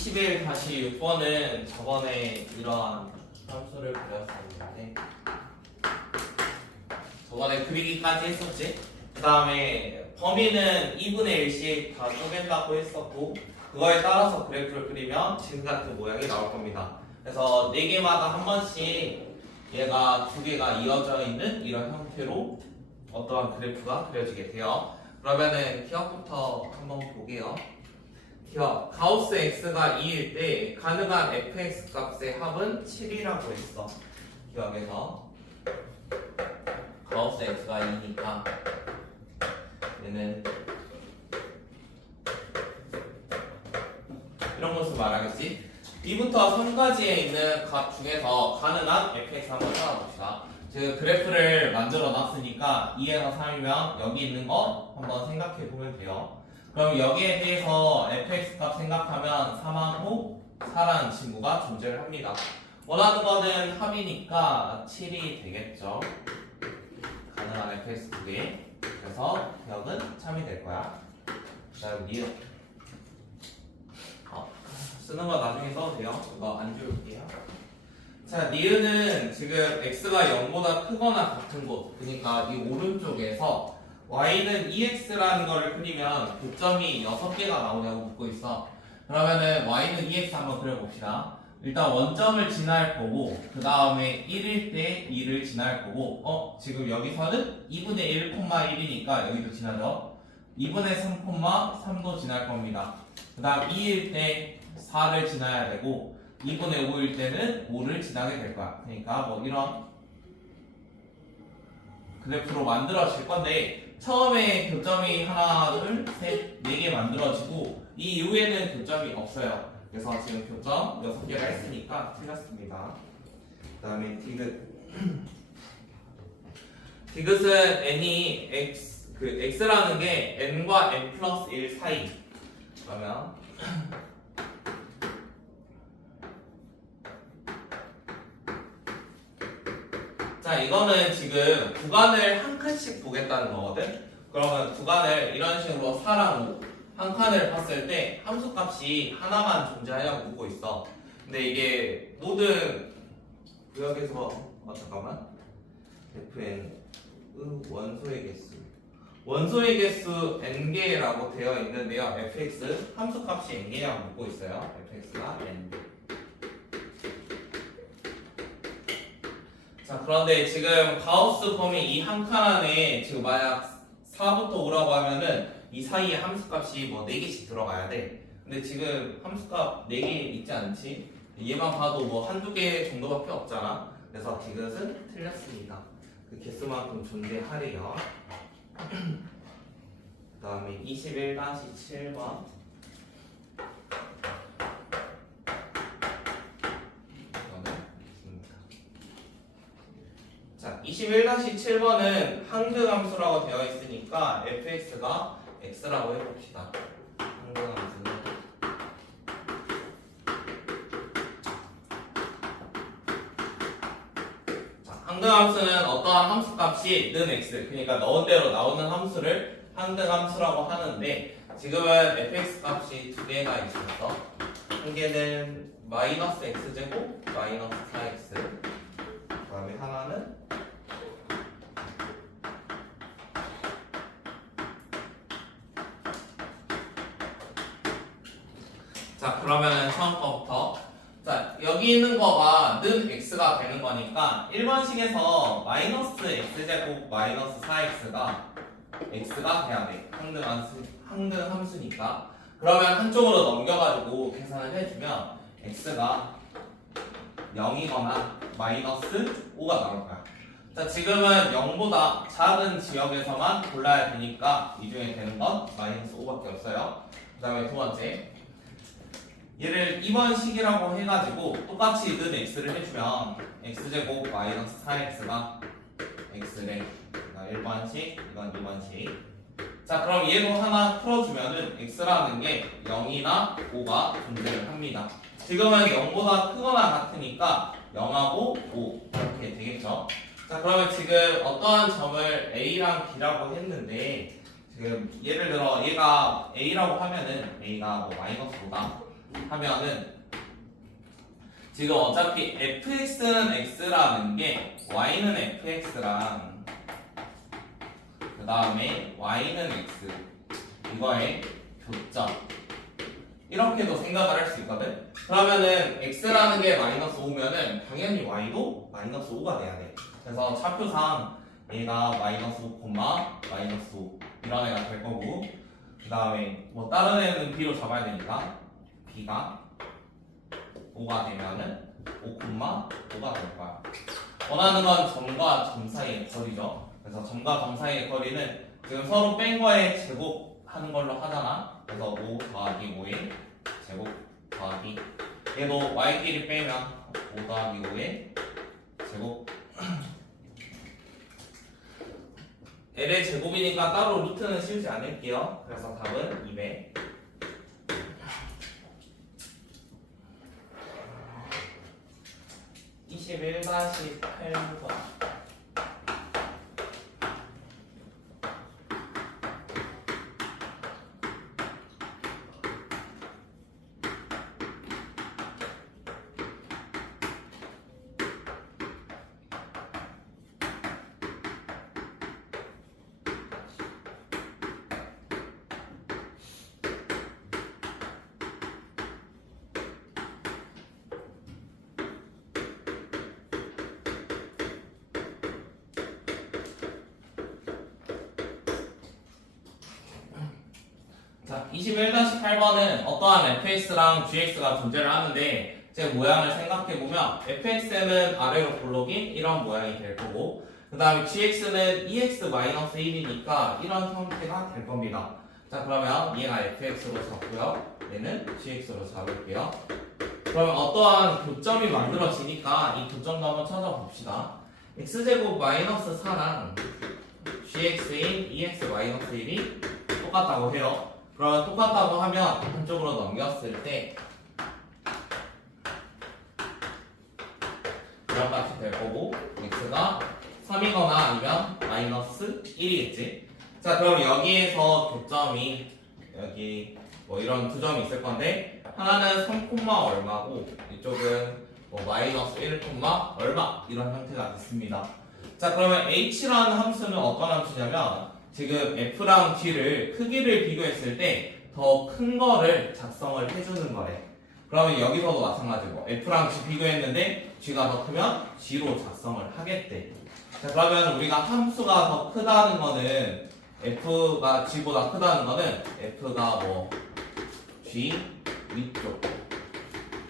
21-6번은 저번에 이러한 함수를 그렸었는데 저번에 그리기까지 했었지? 그 다음에 범위는 2분의 1씩 다 쪼갠다고 했었고 그거에 따라서 그래프를 그리면 지금 같은 모양이 나올 겁니다. 그래서 4개마다 한 번씩 얘가 2개가 이어져 있는 이런 형태로 어떠한 그래프가 그려지게 돼요. 그러면은 기억부터 한번 볼게요. 기억, 가우스 x가 2일 때 가능한 fx 값의 합은 7이라고 했어. 기억에서 가우스 x가 2니까 얘는 이런 것을 말하겠지. 2부터 3까지에 있는 값 중에서 가능한 fx 한번 찾아봅시다. 지금 그래프를 만들어 놨으니까 2에서 3이면 여기 있는 거 한번 생각해 보면 돼요. 그럼 여기에 대해서 fx 값 생각하면 3하고 4라는 친구가 존재를 합니다. 원하는 거는 합이니까 7이 되겠죠. 가능한 fx 2개. 그래서 기억은 참이 될 거야. 그 다음 니은. 쓰는 거 나중에 써도 돼요. 이거 안 지울게요. 자, 니은은 지금 x가 0보다 크거나 같은 곳, 그러니까 이 오른쪽에서 y는 2x라는 거를 그리면 교점이 6개가 나오냐고 묻고 있어. 그러면은 y는 2x 한번 그려봅시다. 일단 원점을 지날 거고 그 다음에 1일 때 2를 지날 거고 지금 여기서는 2분의 1,1이니까 여기도 지나죠. 2분의 3,3도 지날 겁니다. 그 다음 2일 때 4를 지나야 되고 2분의 5일 때는 5를 지나게 될 거야. 그러니까 뭐 이런 그래프로 만들어질 건데 처음에 교점이 하나, 둘, 셋, 4개 만들어지고 이 이후에는 교점이 없어요. 그래서 지금 교점 6개가 했으니까 틀렸습니다. 그 다음에 디귿. 디귿은 n이 x라는 게 n과 n 플러스 1 사이. 그러면 자, 이거는 지금 구간을 한 칸씩 보겠다는 거거든? 그러면 구간을 이런 식으로 4랑 5, 한 칸을 봤을 때 함수값이 하나만 존재하냐고 묻고 있어. 근데 이게 모든 구역에서 잠깐만 fn 원소의 개수 n개라고 되어 있는데요. fx 함수값이 n개냐고 묻고 있어요. fx가 n. 자, 그런데 지금 가우스 범위 이 한 칸 안에 지금 만약 4부터 5라고 하면은 이 사이에 함수값이 뭐 4개씩 들어가야 돼. 근데 지금 함수값 4개 있지 않지? 얘만 봐도 뭐 한두 개 정도밖에 없잖아. 그래서 디귿은 틀렸습니다. 그 개수만큼 존재하래요. 그 다음에 21-7번. 자, 21-7번은 항등함수라고 되어 있으니까 fx가 x라고 해봅시다. 항등함수는 자, 항등함수는 어떠한 함수값이 는 x, 그러니까 넣은 대로 나오는 함수를 항등함수라고 하는데 지금은 fx 값이 2개가 있어서 한 개는 마이너스 x제곱 마이너스 4x, 그 다음에 하나는 자, 그러면은 처음 거부터. 자, 여기 있는 거가 는 x가 되는 거니까 1번식에서 마이너스 x제곱 마이너스 4x가 x가 돼야 돼. 항등 함수니까. 그러면 한쪽으로 넘겨가지고 계산을 해주면 x가 0이거나 마이너스 5가 나올 거야. 자, 지금은 0보다 작은 지역에서만 골라야 되니까 이 중에 되는 건 마이너스 5밖에 없어요. 그 다음에 두 번째. 얘를 2번식이라고 해가지고 똑같이 는 x를 해주면 x제곱 마이너스 4x가 x래. 1번식, 이건 2번식. 자, 그럼 얘도 하나 풀어주면은 x라는 게 0이나 5가 존재를 합니다. 지금은 0보다 크거나 같으니까 0하고 5 이렇게 되겠죠. 자, 그러면 지금 어떠한 점을 a랑 b라고 했는데 지금 예를 들어 얘가 a라고 하면은 a가 뭐 마이너스 5다. 하면은 지금 어차피 fx는 x라는 게 y는 fx랑 그 다음에 y는 x 이거의 교점 이렇게도 생각을 할 수 있거든. 그러면은 x라는 게 마이너스 5면은 당연히 y도 마이너스 5가 돼야 돼. 그래서 차표상 얘가 마이너스 5, 마이너스 5 이런 애가 될 거고, 그 다음에 뭐 다른 애는 b로 잡아야 되니까 b가 5가 되면은 5,5가 될 거야. 원하는 건 점과 점 사이의 거리죠. 그래서 점과 점 사이의 거리는 지금 서로 뺀 거에 제곱하는 걸로 하잖아. 그래서 5 더하기 5의 제곱 더하기 얘도 y끼리 빼면 5 더하기 5의 제곱 L의 제곱이니까 따로 루트는 씌우지 않을게요. 그래서 답은 200. (21-8번) 자, 21-8번은 어떠한 fx랑 gx가 존재를 하는데 제 모양을 생각해보면 fx는 아래로 볼록인 이런 모양이 될 거고, 그 다음에 gx는 2x-1이니까 이런 형태가 될 겁니다. 자, 그러면 얘가 fx로 잡고요, 얘는 gx로 잡을게요. 그러면 어떠한 교점이 만들어지니까 이 교점도 한번 찾아봅시다. x제곱 마이너스 4랑 gx인 2x-1이 똑같다고 해요. 그러면 똑같다고 하면 한쪽으로 넘겼을 때 이런 값이 될 거고, x가 3이거나 아니면 마이너스 1이겠지. 자, 그럼 여기에서 교점이 여기 뭐 이런 두 점이 있을 건데, 하나는 3, 얼마고 이쪽은 뭐 마이너스 1, 얼마 이런 형태가 있습니다. 자, 그러면 h라는 함수는 어떤 함수냐면 지금 f랑 g를 크기를 비교했을 때 더 큰 거를 작성을 해주는 거래. 그러면 여기서도 마찬가지고 f랑 g 비교했는데 g가 더 크면 g로 작성을 하겠대. 자, 그러면 우리가 함수가 더 크다는 거는 f가 g보다 크다는 거는 f가 뭐 g 위쪽,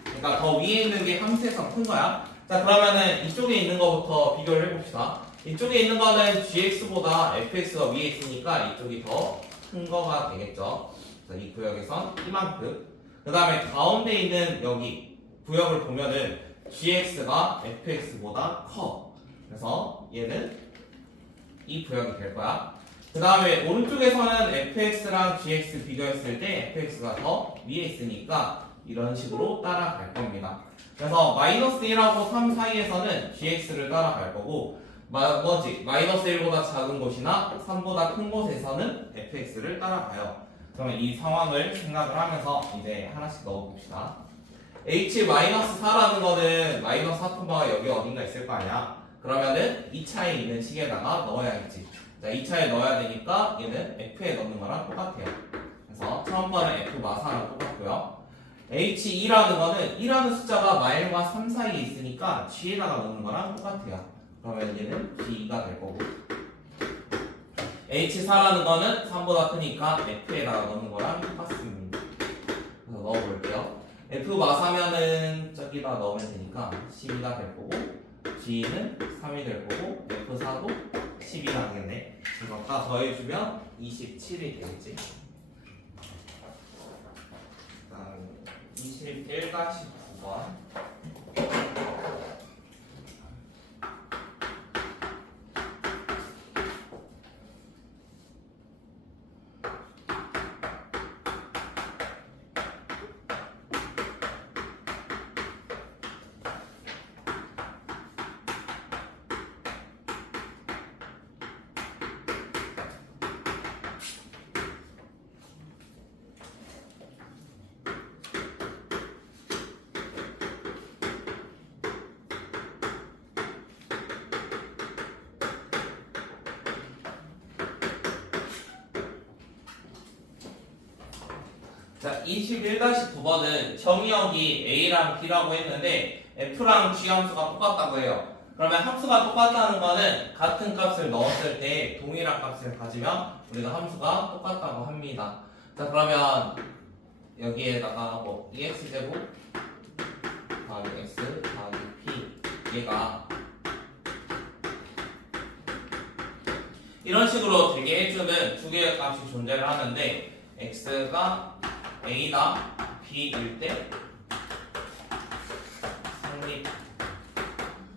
그러니까 더 위에 있는 게 함수에서 큰 거야. 자, 그러면은 이쪽에 있는 거부터 비교를 해봅시다. 이쪽에 있는 거는 gx보다 fx가 위에 있으니까 이쪽이 더 큰 거가 되겠죠. 자, 이 구역에선 이만큼. 그 다음에 가운데 있는 여기 구역을 보면은 gx가 fx보다 커. 그래서 얘는 이 구역이 될 거야. 그 다음에 오른쪽에서는 fx랑 gx 비교했을 때 fx가 더 위에 있으니까 이런 식으로 따라갈 겁니다. 그래서 마이너스 1하고 3 사이에서는 gx를 따라갈 거고, 마이너스 1보다 작은 곳이나 3보다 큰 곳에서는 fx를 따라가요. 그러면 이 상황을 생각을 하면서 이제 하나씩 넣어봅시다. h-4라는 거는 마이너스 4가 여기 어딘가 있을 거 아니야. 그러면은 2차에 있는 식에다가 넣어야겠지. 자, 2차에 넣어야 되니까 얘는 f에 넣는 거랑 똑같아요. 그래서 처음 거는 f-4랑 똑같고요. h2라는 거는 2라는 숫자가 마일과 3 사이에 있으니까 g에다가 넣는 거랑 똑같아요. 그러면 얘는 g가 될 거고, h4라는 거는 3보다 크니까 f에다가 넣는 거랑 똑같습니다. 그래서 넣어볼게요. f-4면은 저기다 넣으면 되니까 12가 될 거고, g는 3이 될 거고, f4도 12가 되겠네. 그래서 아까 더해주면 27이 되겠지. 21-9번. 자, 21-9번은 정의역이 A랑 B라고 했는데 F랑 G 함수가 똑같다고 해요. 그러면 함수가 똑같다는 거는 같은 값을 넣었을 때 동일한 값을 가지면 우리가 함수가 똑같다고 합니다. 자, 그러면 여기에다가 뭐 EX제곱 더하기 X 더하기 P 얘가 이런 식으로 되게 해주는 두 개의 값이 존재를 하는데 X가 A나 B일 때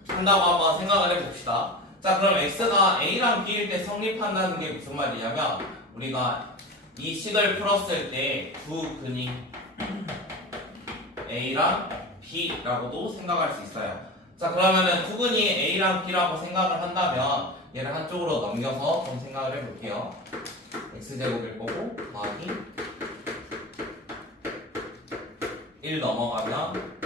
성립한다고 한번 생각을 해봅시다. 자, 그럼 X가 A랑 B일 때 성립한다는 게 무슨 말이냐면 우리가 이 식을 풀었을 때 두 근이 A랑 B라고도 생각할 수 있어요. 자, 그러면은 두 근이 A랑 B라고 생각을 한다면 얘를 한쪽으로 넘겨서 좀 생각을 해볼게요. X제곱일 거고 더하기 1 넘어가면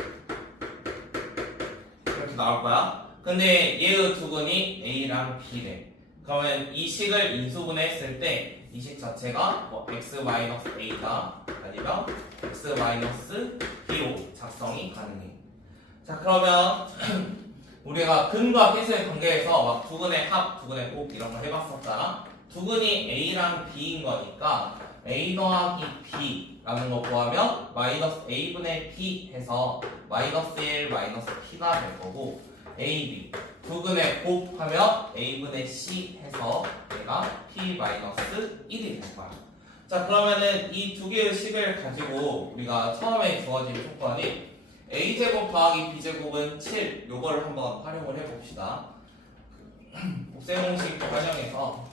이렇게 나올 거야. 근데 얘의 두 근이 A랑 B래. 그러면 이 식을 인수분해했을 때 이 식 자체가 뭐 X-A다 아니면 X-B로 작성이 가능해. 자, 그러면 우리가 근과 계수의 관계에서 막 두근의 합, 두근의 곱 이런 걸 해봤었잖아. 두근이 A랑 B인 거니까 A 더하기 B라는 거 구하면 마이너스 A분의 B 해서 마이너스 1 마이너스 P가 될 거고 AB 두근의 곱하면 A분의 C 해서 얘가 P 마이너스 1이 될 거야. 자, 그러면은 이 두 개의 식을 가지고 우리가 처음에 주어진 조건이 A제곱 더하기 B제곱은 7 요거를 한번 활용을 해봅시다. 곱셈 공식 활용해서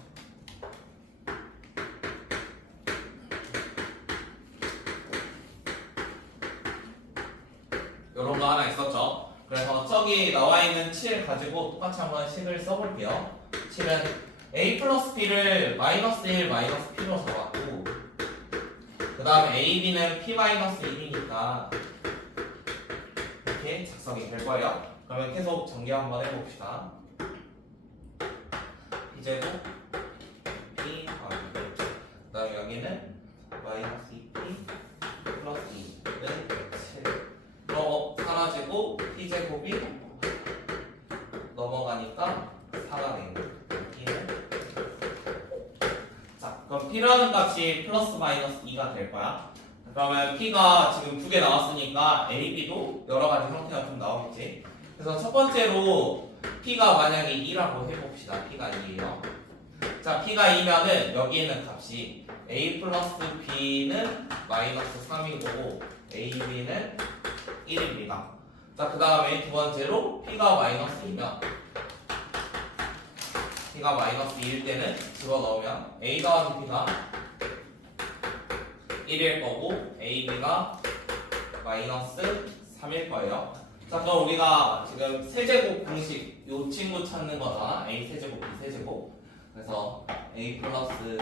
요런 거 하나 있었죠. 그래서 저기 나와 있는 7 가지고 똑같이 한번 식을 써볼게요. 7은 A 플러스 B를 마이너스 1 마이너스 P로 잡았고 그 다음에 A, B는 P 마이너스 1이니까 이렇게 작성이 될 거예요. 그러면 계속 전개 한번 해봅시다. B제곱 P 더하기 그 다음에 여기는 마이너스 2P 플러스 2는 7 사라지고 P제곱이 넘어가니까 4가 되는 자, 그럼 P라는 값이 플러스 마이너스 2가 될 거야. 그러면 P가 지금 두 개 나왔으니까 A, B도 여러 가지 형태가 좀 나오겠지. 그래서 첫 번째로 P가 만약에 2라고 해봅시다. P가 2예요. 자, P가 2면은 여기 있는 값이 A 플러스 B는 마이너스 3이고 A, B는 1입니다. 자, 그 다음에 두 번째로 P가 마이너스 2면 P가 마이너스 2일 때는 집어넣으면 A 더하기 B가 1일 거고 A, B가 마이너스 3일 거예요. 자, 그럼 우리가 지금 세제곱 공식 이 친구 찾는 거잖아. A 세제곱, B 세제곱. 그래서 A 플러스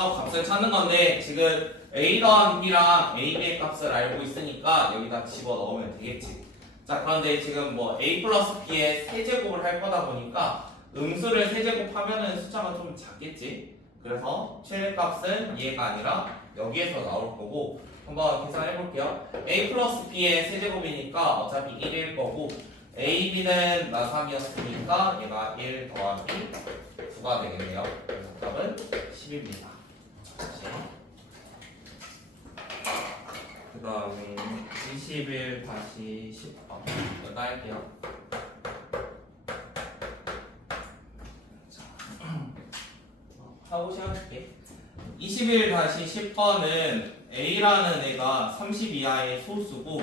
저 값을 찾는 건데 지금 A 더하기 B랑 A, B의 값을 알고 있으니까 여기다 집어넣으면 되겠지. 자, 그런데 지금 뭐 A 플러스 B의 세제곱을 할 거다 보니까 음수를 세제곱하면은 숫자가 좀 작겠지. 그래서 최대값은 얘가 아니라 여기에서 나올 거고 한번 계산해 볼게요. A 플러스 B의 세제곱이니까 어차피 1일 거고 A, B는 나 3이었으니까 얘가 1 더하기 9가 되겠네요. 그래서 답은 10입니다. 그 다음에 21 다시 10번 여기다 할게요. 하고 시작할게. 21 다시 10번은 A라는 애가 30 이하의 소수고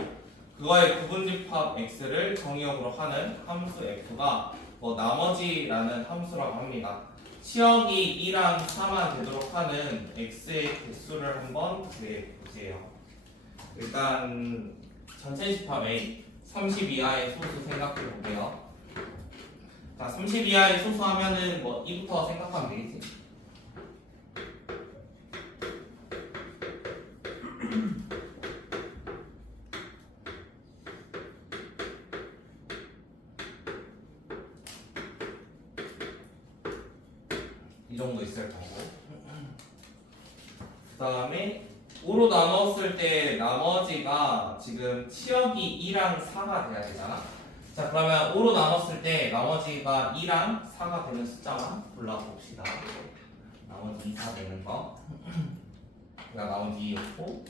그거의 구분집합 X를 정의역으로 하는 함수 F가 뭐 나머지라는 함수라고 합니다. 치역이 2랑 4만 되도록 하는 X의 개수를 한번 구해보세요. 일단 전체 집합 A 30 이하의 소수 생각해 볼게요. 자, 30 이하의 소수 하면은 뭐 2부터 생각하면 되겠지. 이 정도 있을 거고. 그 다음에 5로 나눴을 때 나머지가 지금 치역이 2랑 4가 돼야 되잖아. 자, 그러면 5로 나눴을 때 나머지가 2랑 4가 되는 숫자만 골라봅시다. 나머지 2, 4 되는 거. 그러니까 나머지 2였고,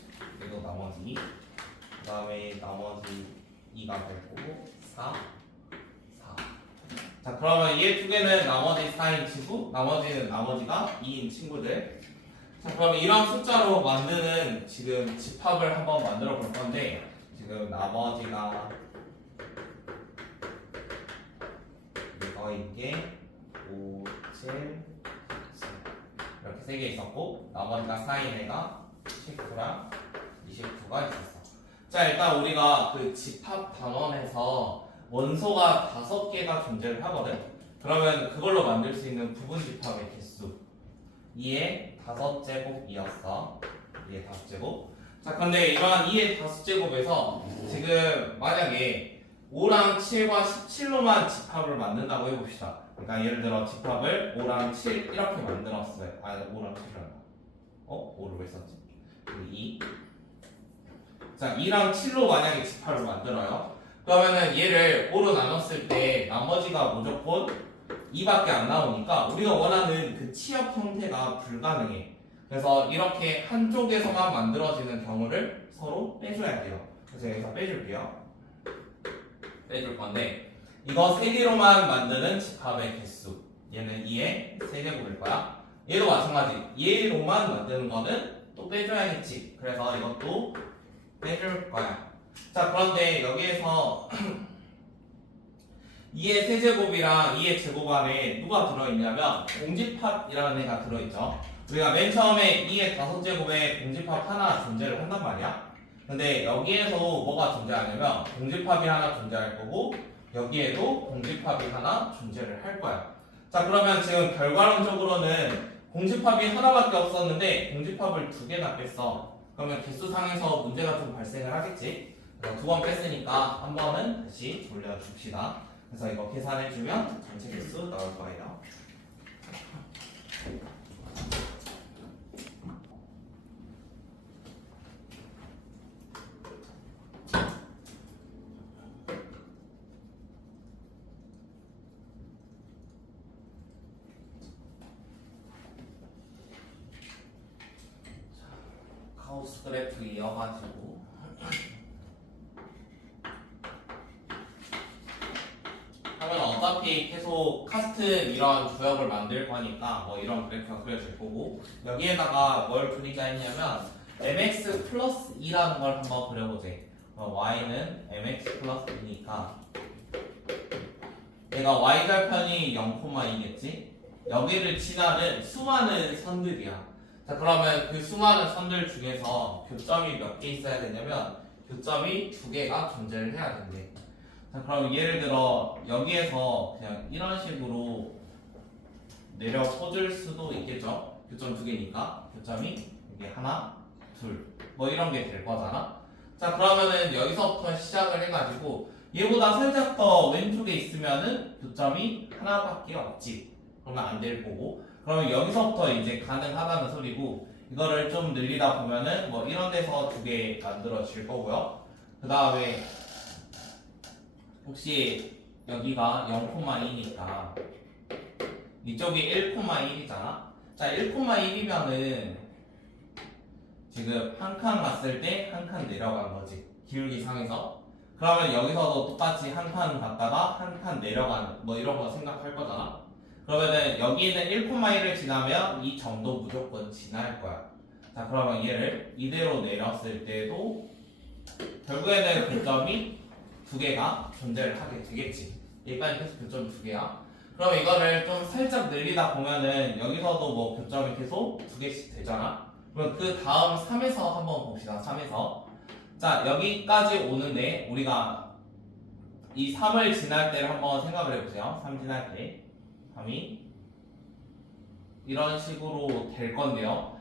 얘도 나머지 2. 그 다음에 나머지 2가 될 거고, 4, 4. 자, 그러면 얘 두 개는 나머지 4인 친구, 나머지는 나머지가 2인 친구들. 자, 그러면 이런 숫자로 만드는 지금 집합을 한번 만들어 볼 건데, 지금 나머지가 이거인 게 5, 7, 10 이렇게 3개 있었고, 나머지가 4인 애가 19랑 29가 있었어. 자, 일단 우리가 그 집합 단원에서 원소가 5개가 존재를 하거든. 그러면 그걸로 만들 수 있는 부분 집합의 개수 2의 5제곱이었어. 2의 5제곱. 자, 근데 이러한 2의 5제곱에서 지금 만약에 5랑 7과 17로만 집합을 만든다고 해봅시다. 그러니까 예를 들어 집합을 5랑 7 이렇게 만들었어요. 아, 5랑 7이란다. 5를 왜 썼지? 2. 자, 2랑 7로 만약에 집합을 만들어요. 그러면은 얘를 5로 나눴을 때 나머지가 무조건 2밖에 안 나오니까 우리가 원하는 그 치역 형태가 불가능해. 그래서 이렇게 한쪽에서만 만들어지는 경우를 서로 빼줘야 돼요. 그래서 여기서 빼줄게요. 빼줄 건데 이거 3개로만 만드는 집합의 개수 얘는 2의 세제곱일 거야. 얘도 마찬가지. 얘로만 만드는 거는 또 빼줘야겠지. 그래서 이것도 빼줄 거야. 자, 그런데 여기에서 2의 세제곱이랑 2의 제곱 안에 누가 들어있냐면 공집합이라는 애가 들어있죠. 우리가 맨 처음에 2의 5제곱에 공집합 하나 존재를 한단 말이야. 근데 여기에서 뭐가 존재하냐면 공집합이 하나 존재할 거고 여기에도 공집합이 하나 존재를 할 거야. 자, 그러면 지금 결과론적으로는 공집합이 하나밖에 없었는데 공집합을 2개나 뺐어. 그러면 개수상에서 문제가 좀 발생을 하겠지. 그래서 2번 뺐으니까 한 번은 다시 돌려줍시다. 그래서 이거 계산해주면 전체 개수 나올 거예요. 카우스 그래프 이어가지고 하면 어차피 계속 카스트 이런 구역을 만들 거니까 뭐 이런 그래프가 그려질 거고 여기에다가 뭘 그리자 했냐면 mx 플러스 2라는 걸 한번 그려보지. y는 mx 플러스 2니까 얘가 y절편이 0,2겠지? 여기를 지나는 수많은 선들이야. 자, 그러면 그 수많은 선들 중에서 교점이 몇 개 있어야 되냐면 교점이 2개가 존재를 해야 된대. 자, 그럼 예를 들어 여기에서 그냥 이런 식으로 내려 꽂을 수도 있겠죠. 교점 2개니까 교점이 이게 하나, 둘, 뭐 이런 게 될 거잖아. 자, 그러면은 여기서부터 시작을 해가지고 얘보다 살짝 더 왼쪽에 있으면은 교점이 하나밖에 없지. 그러면 안 될 거고. 그러면 여기서부터 이제 가능하다는 소리고 이거를 좀 늘리다 보면은 뭐 이런 데서 2개 만들어질 거고요. 그 다음에 혹시 여기가 0,2니까 이쪽이 1,1이잖아. 자, 1,1이면은 지금 한 칸 갔을 때 한 칸 내려간 거지. 기울기 상에서. 그러면 여기서도 똑같이 한 칸 갔다가 한 칸 내려가는 뭐 이런 거 생각할 거잖아. 그러면은 여기 있는 1,1을 지나면 이 점도 무조건 지날 거야. 자, 그러면 얘를 이대로 내렸을 때도 결국에는 교점이 2개가 존재를 하게 되겠지. 여기까지 계속 교점이 2개야. 그럼 이거를 좀 살짝 늘리다 보면은 여기서도 뭐 교점이 계속 2개씩 되잖아. 그럼 그 다음 3에서 한번 봅시다. 3에서. 자, 여기까지 오는데 우리가 이 3을 지날 때를 한번 생각을 해보세요. 3 지날 때 3이 이런 식으로 될 건데요.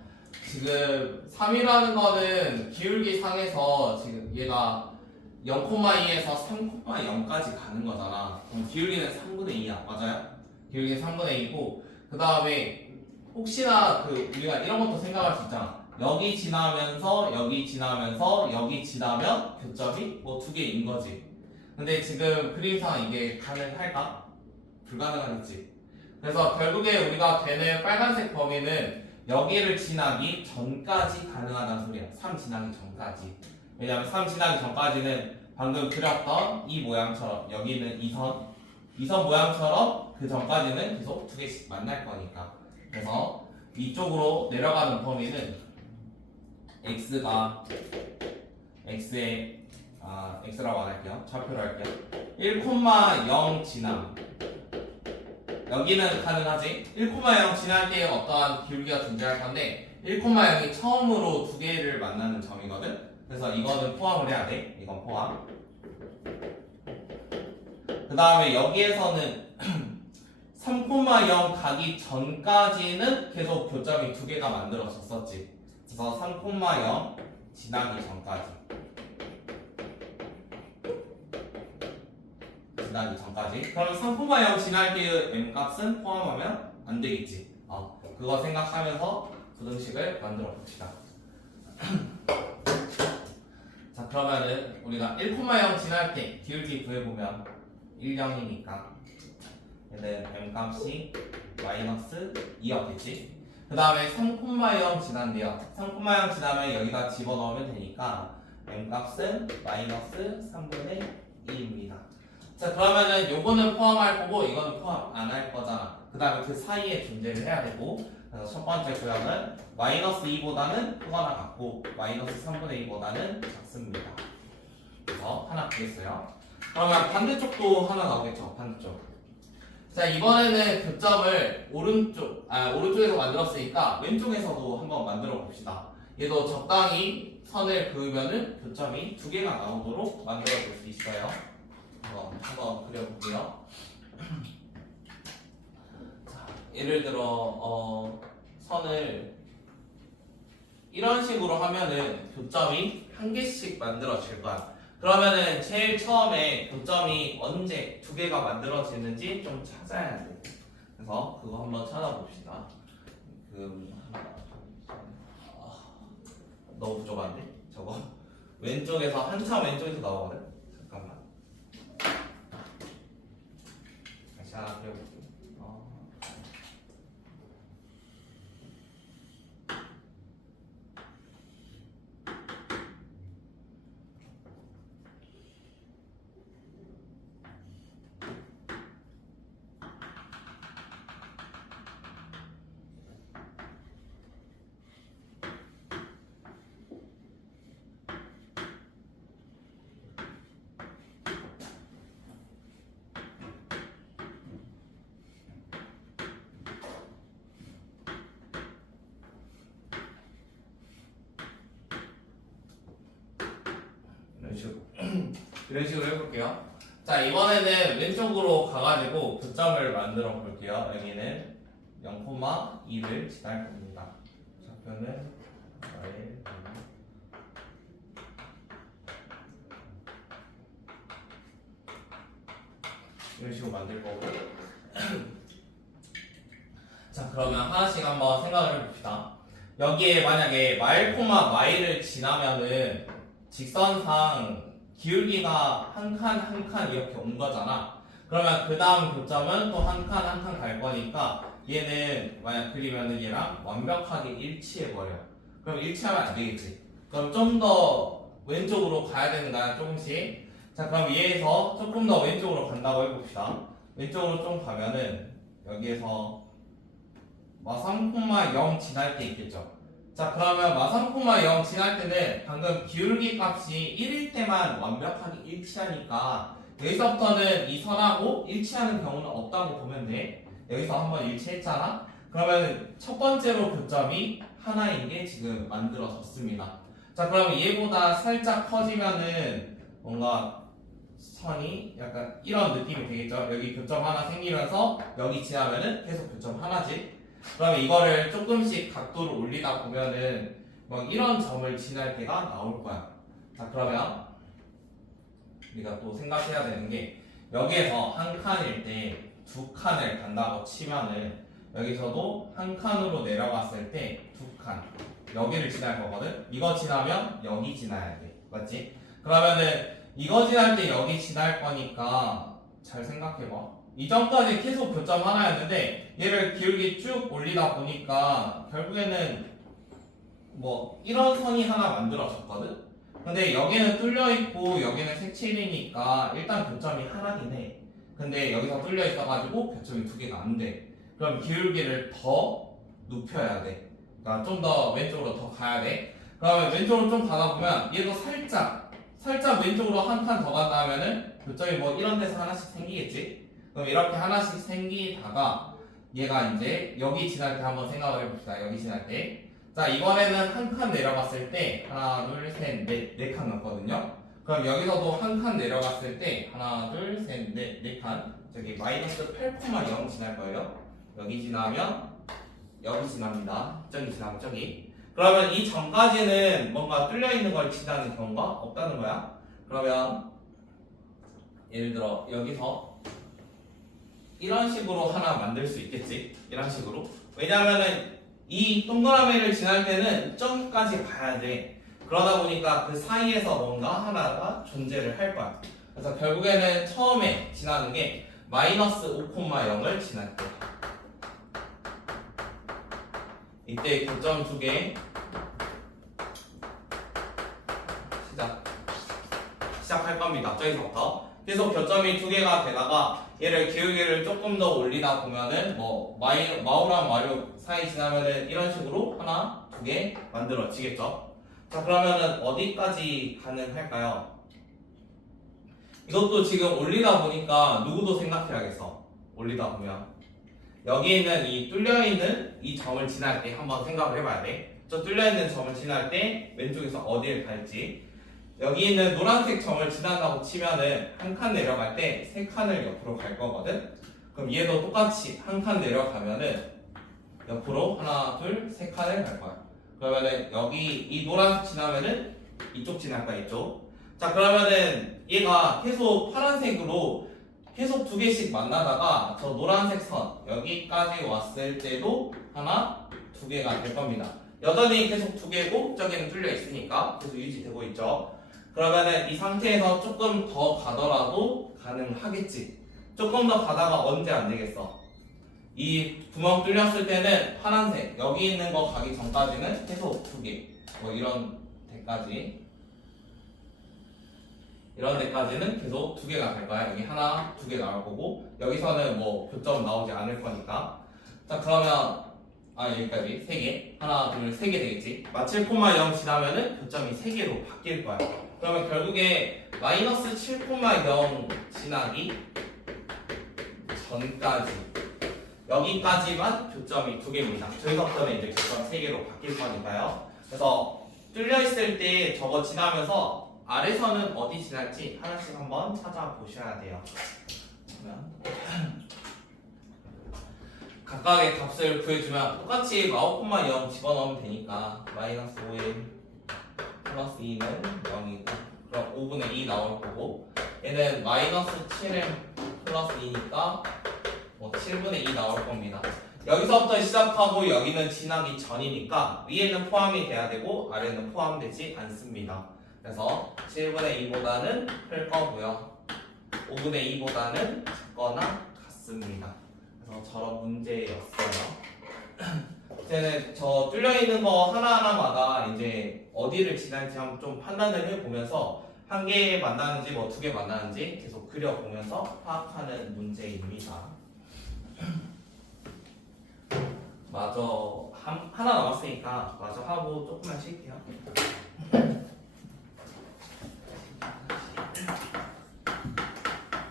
지금 3이라는 거는 기울기 상에서 지금 얘가 0,2에서 3,0까지 가는 거잖아. 그럼 기울기는 3분의 2야. 맞아요? 기울기는 3분의 2고 그 다음에 혹시나 우리가 이런 것도 생각할 수 있잖아. 여기 지나면서 여기 지나면서 여기 지나면 교점이 뭐 2개인 거지. 근데 지금 그림상 이게 가능할까? 불가능하겠지. 그래서 결국에 우리가 되는 빨간색 범위는 여기를 지나기 전까지 가능하다는 소리야. 3 지나기 전까지. 왜냐면 3 지나기 전까지는 방금 그렸던 이 모양처럼 여기는 2선 모양처럼 그 전까지는 계속 2개씩 만날 거니까. 그래서 이쪽으로 내려가는 범위는 x가 x라고 안 할게요. 좌표로 할게요. 1,0 지남. 여기는 가능하지. 1,0 지날 때 어떠한 기울기가 존재할 건데 1,0이 처음으로 2개를 만나는 점이거든. 그래서 이거는 포함을 해야 돼. 이건 포함. 그 다음에 여기에서는 3,0 가기 전까지는 계속 교점이 2개가 만들어졌었지. 그래서 3,0 지나기 전까지. 그러면 3,0 지날 때의 m값은 포함하면 안 되겠지. 그거 생각하면서 부등식을 만들어 봅시다. 자, 그러면은 우리가 1,0 지날 때 기울기 구해보면 1,0이니까 얘는 m값이 마이너스 2였겠지. 그 다음에 3,0 지난대요. 3,0 지나면 여기다 집어넣으면 되니까 m값은 마이너스 3분의 2입니다. 자, 그러면은 요거는 포함할 거고 이거는 포함 안 할 거잖아. 그 다음에 그 사이에 존재를 해야 되고. 그래서 첫 번째 구형은 마이너스 2보다는 크거나 같고 마이너스 3분의 2보다는 작습니다. 그래서 하나 구했어요. 그러면 반대쪽도 하나 나오겠죠. 반대쪽. 자, 이번에는 교점을 오른쪽에서 만들었으니까 왼쪽에서도 한번 만들어 봅시다. 얘도 적당히 선을 그으면은 교점이 2개가 나오도록 만들어 줄 수 있어요. 한번 그려볼게요. 자, 예를 들어 선을 이런 식으로 하면은 교점이 1개씩 만들어질 거야. 그러면은 제일 처음에 교점이 언제 2개가 만들어지는지 좀 찾아야 돼. 그래서 그거 한번 찾아봅시다. 너무 부족한데? 저거 왼쪽에서 한참 왼쪽에서 나오거든? 잠깐만. 다시 하나 그려볼게요. 이런 식으로 해볼게요. 자, 이번에는 왼쪽으로 가가지고 교점을 만들어 볼게요. 여기는 0,2를 지날 겁니다. 좌표는 이런 식으로 만들 거고. 자, 그러면 하나씩 한번 생각을 해봅시다. 여기에 만약에 마일을 지나면은 직선상 기울기가 한 칸 한 칸 이렇게 온 거잖아. 그러면 그 다음 교점은 또 한 칸 한 칸 갈 거니까 얘는 만약 그리면은 얘랑 완벽하게 일치해버려. 그럼 일치하면 안 되겠지. 그럼 좀 더 왼쪽으로 가야 되는 거야, 조금씩. 자, 그럼 얘에서 조금 더 왼쪽으로 간다고 해봅시다. 왼쪽으로 좀 가면은 여기에서 3,0 지날 때 있겠죠. 자, 그러면 3,0 지날 때는 방금 기울기 값이 1일 때만 완벽하게 일치하니까 여기서부터는 이 선하고 일치하는 경우는 없다고 보면 돼. 여기서 한번 일치했잖아. 그러면 첫 번째로 교점이 하나인 게 지금 만들어졌습니다. 자, 그러면 얘보다 살짝 커지면은 뭔가 선이 약간 이런 느낌이 되겠죠. 여기 교점 하나 생기면서 여기 지나면은 계속 교점 하나지. 그러면 이거를 조금씩 각도를 올리다 보면은 막 이런 점을 지날 때가 나올 거야. 자, 그러면 우리가 또 생각해야 되는 게 여기에서 한 칸일 때 2칸을 간다고 치면은 여기서도 한 칸으로 내려갔을 때 두 칸. 여기를 지날 거거든. 이거 지나면 여기 지나야 돼. 맞지? 그러면은 이거 지날 때 여기 지날 거니까 잘 생각해봐. 이전까지 계속 교점 하나였는데 얘를 기울기 쭉 올리다 보니까 결국에는 뭐 이런 선이 하나 만들어졌거든. 근데 여기는 뚫려 있고 여기는 색칠이니까 일단 교점이 하나긴 해. 근데 여기서 뚫려 있어가지고 교점이 두 개가 안 돼. 그럼 기울기를 더 눕혀야 돼. 그러니까 좀 더 왼쪽으로 더 가야 돼. 그러면 왼쪽으로 좀 가다 보면 얘도 살짝 왼쪽으로 한 칸 더 간다 하면은 교점이 뭐 이런 데서 하나씩 생기겠지? 그럼 이렇게 하나씩 생기다가 얘가 이제 여기 지날 때 한번 생각을 해봅시다. 여기 지날 때. 자, 이번에는 한 칸 내려갔을 때 하나, 둘, 셋, 넷, 네 칸 넣었거든요. 그럼 여기서도 한 칸 내려갔을 때 하나, 둘, 셋, 넷, 네 칸. 저기 마이너스 8,0 지날 거예요. 여기 지나면 여기 지납니다. 저기 지나면 저기. 그러면 이 전까지는 뭔가 뚫려 있는 걸 지나는 경우가 없다는 거야. 그러면 예를 들어 여기서 이런 식으로 하나 만들 수 있겠지. 이런 식으로. 왜냐하면은 이 동그라미를 지날 때는 점까지 가야 돼. 그러다 보니까 그 사이에서 뭔가 하나가 존재를 할 거야. 그래서 결국에는 처음에 지나는 게 마이너스 5,0을 지날 때. 이때 교점 두 개 시작할 겁니다. 저기서부터 계속 교점이 두 개가 되다가 얘를 기울기를 조금 더 올리다 보면은 뭐 마오랑 마류 사이 지나면은 이런 식으로 하나, 두 개 만들어지겠죠. 자, 그러면은 어디까지 가능할까요? 이것도 지금 올리다 보니까 누구도 생각해야겠어. 올리다 보면 여기 있는 이 뚫려있는 이 점을 지날 때 한번 생각을 해봐야 돼. 저 뚫려있는 점을 지날 때 왼쪽에서 어디를 갈지. 여기 있는 노란색 점을 지난다고 치면은 한 칸 내려갈 때 세 칸을 옆으로 갈 거거든. 그럼 얘도 똑같이 한 칸 내려가면은 옆으로 하나, 둘, 세 칸을 갈 거야. 그러면은 여기 이 노란색 지나면은 이쪽 지날 거야, 이쪽. 자, 그러면은 얘가 계속 파란색으로 계속 두 개씩 만나다가 저 노란색 선 여기까지 왔을 때도 하나, 두 개가 될 겁니다. 여전히 계속 두 개고 저기는 뚫려 있으니까 계속 유지되고 있죠. 그러면은 이 상태에서 조금 더 가더라도 가능하겠지. 조금 더 가다가 언제 안 되겠어? 이 구멍 뚫렸을 때는 파란색 여기 있는 거 가기 전까지는 계속 두 개. 뭐 이런 데까지는 계속 두 개가 될 거야. 여기 하나, 두 개 나올 거고 여기서는 뭐 교점 나오지 않을 거니까. 자, 그러면 여기까지 세 개. 하나, 둘, 세 개 되겠지. 마 7,0 지나면은 교점이 세 개로 바뀔 거야. 그러면 결국에 마이너스 7,0 지나기 전까지 여기까지만 교점이 두 개입니다. 저기서부터는 이제 교점 세 개로 바뀔 거니까요. 그래서 뚫려 있을 때 저거 지나면서 아래서는 어디 지날지 하나씩 한번 찾아보셔야 돼요. 각각의 값을 구해주면 똑같이 9,0 집어넣으면 되니까 마이너스 5인 플러스 2는 0이고 그럼 5분의 2 나올 거고 얘는 마이너스 7m 플러스 2니까 뭐 7분의 2 나올 겁니다. 여기서부터 시작하고 여기는 지나기 전이니까 위에는 포함이 돼야 되고 아래는 포함되지 않습니다. 그래서 7분의 2보다는 클 거고요. 5분의 2보다는 작거나 같습니다. 그래서 저런 문제였어요. 이제는 저 뚫려있는 거 하나하나마다 이제 어디를 지날지 한번 좀 판단을 해보면서 한 개 만나는지 뭐 두 개 만나는지 계속 그려보면서 파악하는 문제입니다. 마저 하나 남았으니까 마저 하고 조금만 쉴게요.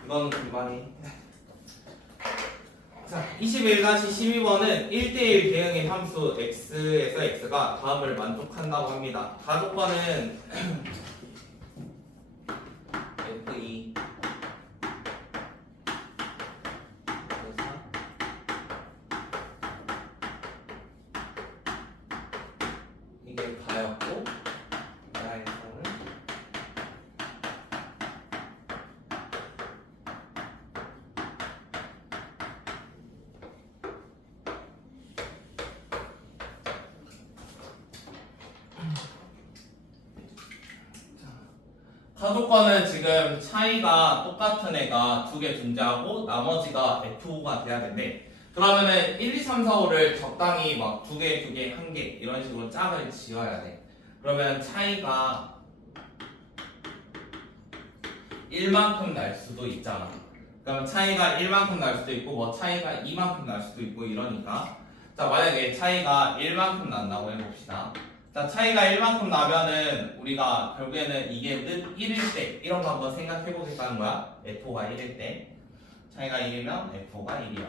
이건 금방이. 자, 21-12번은 1대1 대응의 함수 x에서 x가 다음을 만족한다고 합니다. 가조건은 f2 이게 가였고 나에서는 타조건은 지금 차이가 똑같은 애가 두 개 존재하고 나머지가 F5가 돼야 된대. 그러면은 1, 2, 3, 4, 5를 적당히 막 두 개, 두 개, 한 개 이런 식으로 짝을 지어야 돼. 그러면 차이가 1만큼 날 수도 있잖아. 그럼 차이가 1만큼 날 수도 있고 뭐 차이가 2만큼 날 수도 있고 이러니까 자 만약에 차이가 1만큼 난다고 해봅시다. 자 차이가 1만큼 나면은 우리가 결국에는 이게 는 1일 때 이런 거 한번 생각해 보겠다는 거야. F5가 1일 때 차이가 1이면 F5가 1이야.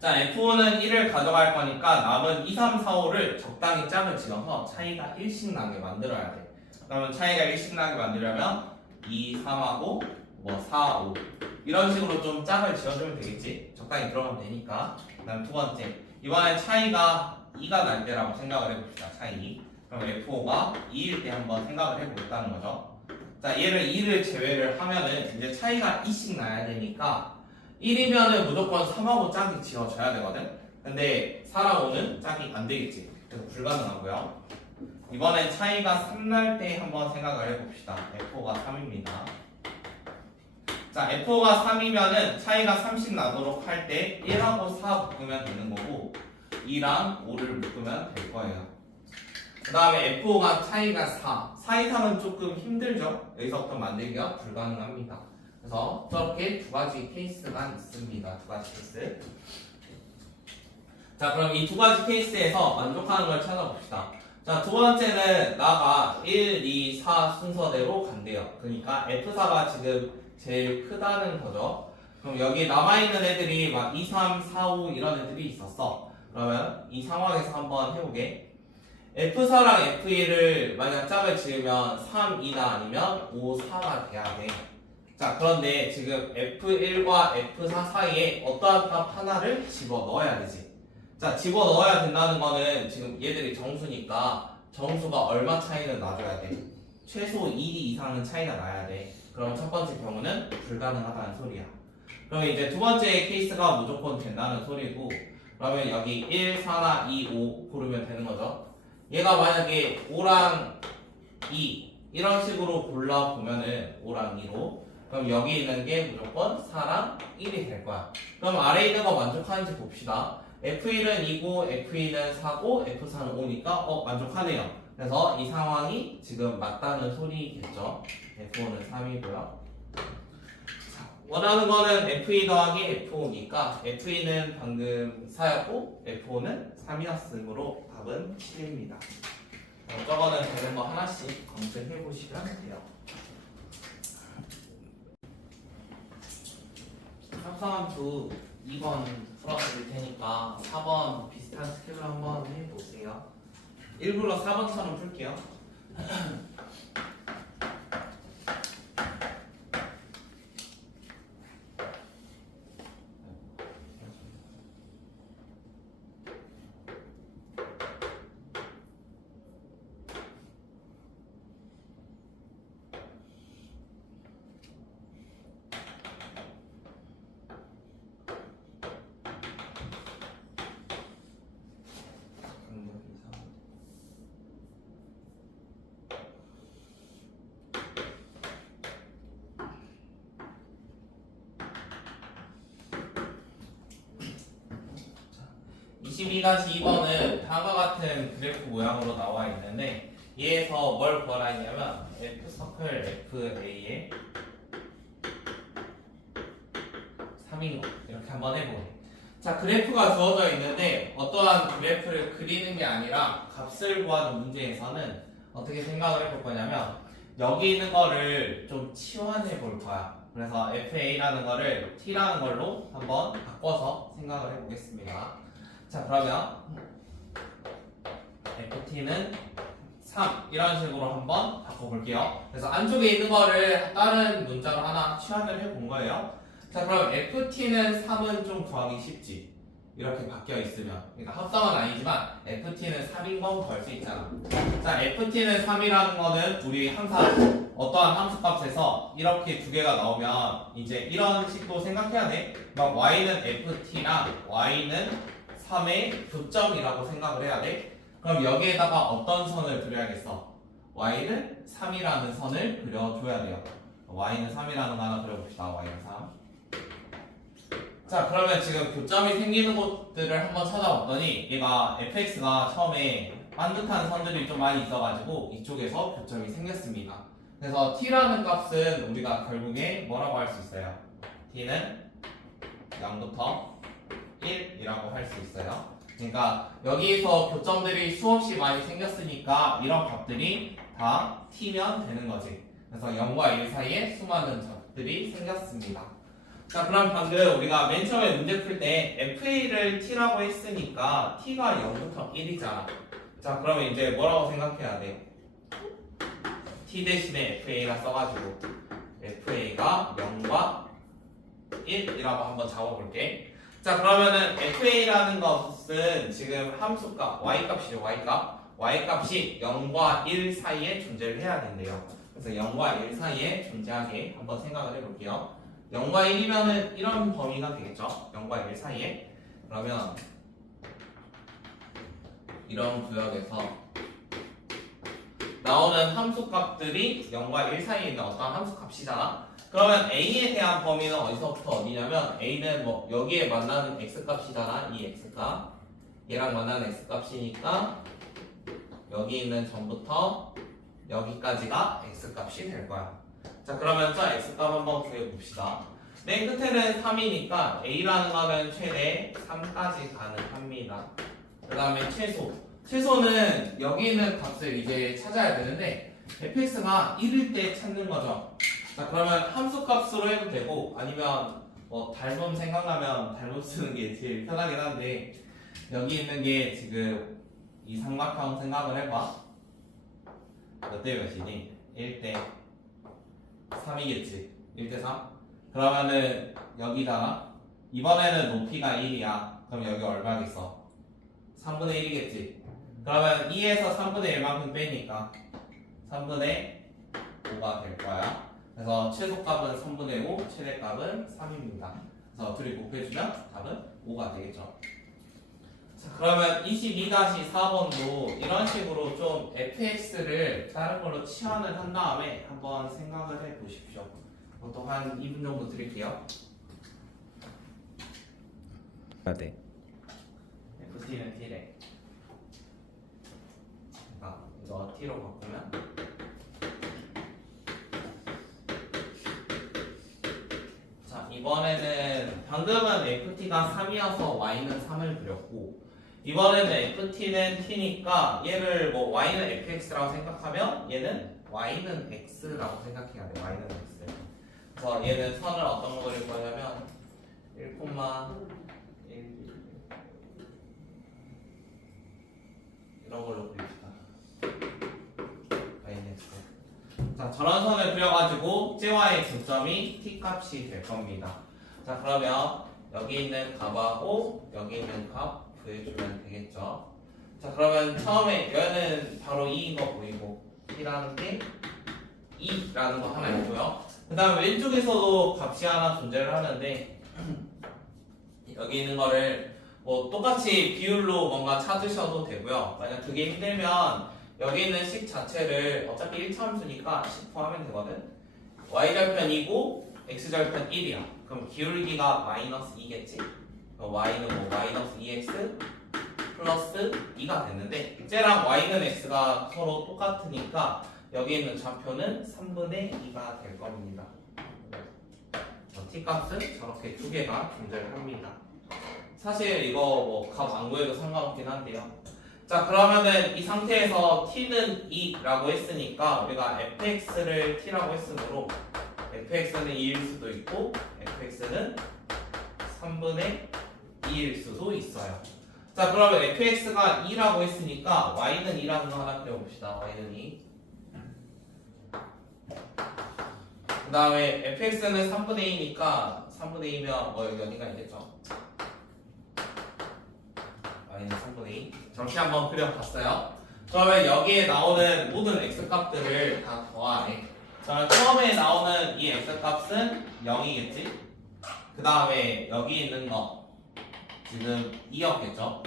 자 F5는 1을 가져갈 거니까 남은 2, 3, 4, 5를 적당히 짝을 지어서 차이가 1씩 나게 만들어야 돼. 그러면 차이가 1씩 나게 만들려면 2, 3하고 뭐 4, 5 이런 식으로 좀 짝을 지어주면 되겠지. 적당히 들어가면 되니까. 그 다음 두 번째 이번엔 차이가 2가 날 때라고 생각을 해봅시다. 차이. 그럼 F5가 2일 때 한번 생각을 해보겠다는 거죠. 자 얘를 2를 제외를 하면은 이제 차이가 2씩 나야 되니까 1이면은 무조건 3하고 짝이 지어져야 되거든. 근데 4랑 5는 짝이 안 되겠지. 그래서 불가능하고요. 이번엔 차이가 3 날 때 한번 생각을 해봅시다. F5가 3입니다. 자, F5가 3이면은 차이가 3씩 나도록 할 때 1하고 4 묶으면 되는 거고 2랑 5를 묶으면 될 거예요. 그 다음에 F5가 차이가 4 이상은 조금 힘들죠? 여기서부터 만들기가 불가능합니다. 그래서 저렇게 두 가지 케이스가 있습니다. 두 가지 케이스. 자, 그럼 이 두 가지 케이스에서 만족하는 걸 찾아봅시다. 자, 두 번째는 나가 1, 2, 4 순서대로 간대요. 그러니까 F4가 지금 제일 크다는 거죠. 그럼 여기 남아있는 애들이 막 2, 3, 4, 5 이런 애들이 있었어. 그러면 이 상황에서 한번 해보게. F4랑 F1을 만약 짝을 지으면 3, 2나 아니면 5, 4가 돼야 돼. 자, 그런데 지금 F1과 F4 사이에 어떠한 값 하나를 집어 넣어야 되지. 자, 집어 넣어야 된다는 거는 지금 얘들이 정수니까 정수가 얼마 차이는 나줘야 돼. 최소 2 이상은 차이가 나야 돼. 그럼 첫 번째 경우는 불가능하다는 소리야. 그럼 이제 두 번째 케이스가 무조건 된다는 소리고, 그러면 여기 1, 4나 2, 5 고르면 되는 거죠. 얘가 만약에 5랑 2 이런 식으로 골라보면은 5랑 2로 그럼 여기 있는 게 무조건 4랑 1이 될 거야. 그럼 아래에 있는 거 만족하는지 봅시다. F1은 2고 F2는 4고 F4는 5니까 만족하네요. 그래서 이 상황이 지금 맞다는 소리겠죠. F5는 3이고요. 원하는 거는 F2 더하기 F5니까 F2는 방금 4였고 F5는 3이었으므로 답은 7입니다. 저거는 되는 거 하나씩 검증해 보시면 돼요. 합성함수 2번 풀어드릴 테니까 4번 비슷한 스케줄 한번 해보세요. 일부러 4번처럼 풀게요. 22-2번은 다음과 같은 그래프 모양으로 나와 있는데 얘에서 뭘 구하라 했냐면 F서클 FA의 3인 거 이렇게 한번 해보고 자 그래프가 주어져 있는데 어떠한 그래프를 그리는 게 아니라 값을 구하는 문제에서는 어떻게 생각을 해볼 거냐면 여기 있는 거를 좀 치환해 볼 거야. 그래서 FA라는 거를 T라는 걸로 한번 바꿔서 생각을 해보겠습니다. 자 그러면 FT는 3 이런 식으로 한번 바꿔볼게요. 그래서 안쪽에 있는 거를 다른 문자로 하나 치환을 해본 거예요. 자 그럼 FT는 3은 좀 구하기 쉽지. 이렇게 바뀌어 있으면 그러니까 합성은 아니지만 FT는 3인 건 구할 수 있잖아. 자 FT는 3이라는 거는 우리 항상 어떠한 함수값에서 이렇게 두 개가 나오면 이제 이런 식도 생각해야 돼. 막 Y는 FT랑 Y는 3의 교점이라고 생각을 해야 돼. 그럼 여기에다가 어떤 선을 그려야겠어? y는 3이라는 선을 그려줘야 돼요. y는 3이라는 거 하나 그려봅시다. y는 3. 자, 그러면 지금 교점이 생기는 곳들을 한번 찾아봤더니 얘가 fx가 처음에 반듯한 선들이 좀 많이 있어가지고 이쪽에서 교점이 생겼습니다. 그래서 t라는 값은 우리가 결국에 뭐라고 할 수 있어요? t는 0부터 1이라고 할 수 있어요. 그러니까 여기서 교점들이 수없이 많이 생겼으니까 이런 값들이 다 t면 되는 거지. 그래서 0과 1 사이에 수많은 값들이 생겼습니다. 자, 그럼 방금 우리가 맨 처음에 문제 풀 때 fa를 t라고 했으니까 t가 0부터 1이잖아. 자, 그러면 이제 뭐라고 생각해야 돼? t 대신에 fa라 써가지고 fa가 0과 1이라고 한번 잡아볼게. 자, 그러면은 fa라는 것은 지금 함수값 y값이죠. y값이 0과 1 사이에 존재를 해야 된대요. 그래서 0과 1 사이에 존재하게 한번 생각을 해볼게요. 0과 1이면은 이런 범위가 되겠죠. 0과 1 사이에. 그러면 이런 구역에서 나오는 함수값들이 0과 1 사이에 있는 어떤 함수값이잖아. 그러면 a에 대한 범위는 어디서부터 어디냐면 a는 뭐 여기에 만나는 x값이잖아. 이 x값 얘랑 만나는 x값이니까 여기 있는 점부터 여기까지가 x값이 될 거야. 자, 그러면 저 x값 한번 구해봅시다. 맨 끝에는 3이니까 a라는 거는 최대 3까지 가능합니다. 그 다음에 최소는 여기 있는 값을 이제 찾아야 되는데 fx가 1일 때 찾는 거죠. 자, 그러면 함수값으로 해도 되고 아니면 뭐 닮음 생각나면 닮음 쓰는 게 제일 편하긴 한데 여기 있는 게 지금 이 삼각형 생각을 해봐. 몇 대 몇이니? 1대 3이겠지. 1대 3? 그러면은 여기다가 이번에는 높이가 1이야. 그럼 여기 얼마겠어? 3분의 1이겠지. 그러면 2에서 3분의 1만큼 빼니까 3분의 5가 될 거야. 그래서 최소값은 3분의 5, 최대값은 3입니다. 그래서 둘이 곱해주면 답은 5가 되겠죠. 자, 그러면 22-4번도 이런 식으로 좀 fx를 다른 걸로 치환을 한 다음에 한번 생각을 해 보십시오. 이것도 한 2분 정도 드릴게요. 네. ft는 t래. 이거 t로 바꾸면 자, 이번에는 방금은 ft가 3이어서 y는 3을 그렸고 이번에는 ft는 t니까 얘를 뭐 y는 fx라고 생각하면 얘는 y는 x라고 생각해야 돼. y는 x. 그래서 얘는 선을 어떤 거 그릴 거냐면 1, 1 이런 걸로 그립시다. y는 x. 자, 저런 선을 그려가지고 쟤와의 교점이 t 값이 될 겁니다. 자, 그러면 여기 있는 값하고 여기 있는 값 구해주면 되겠죠. 자, 그러면 처음에 얘는 바로 2인 거 보이고 t라는 게 2라는 거 하나 있고요. 그 다음에 왼쪽에서도 값이 하나 존재를 하는데 여기 있는 거를 뭐 똑같이 비율로 뭔가 찾으셔도 되고요. 만약 그게 힘들면 여기 있는 식 자체를 어차피 1차 함수니까 10 구하면 되거든. y절편 2고 x절편 1이야. 그럼 기울기가 마이너스 2겠지? y는 뭐 마이너스 2x 플러스 2가 됐는데 쟤랑 y는 x가 서로 똑같으니까 여기 있는 좌표는 3분의 2가 될 겁니다. t값은 저렇게 두 개가 존재를 합니다. 사실 이거 뭐 값 안 구해도 상관없긴 한데요. 자, 그러면은 이 상태에서 t는 2라고 했으니까 우리가 fx를 t라고 했으므로 fx는 2일 수도 있고 fx는 3분의 2일 수도 있어요. 자, 그러면 fx가 2라고 했으니까 y는 2라는 거 하나 그려봅시다. y는 2. 그 다음에 fx는 3분의 2니까 3분의 2면 뭐 여기 어디가 있겠죠? y는 3분의 2. 저렇게 한번 그려봤어요. 그러면 여기에 나오는 모든 x값들을 다 더하네. 그러면 처음에 나오는 이 x값은 0이겠지? 그 다음에 여기 있는 거 지금 2였겠죠?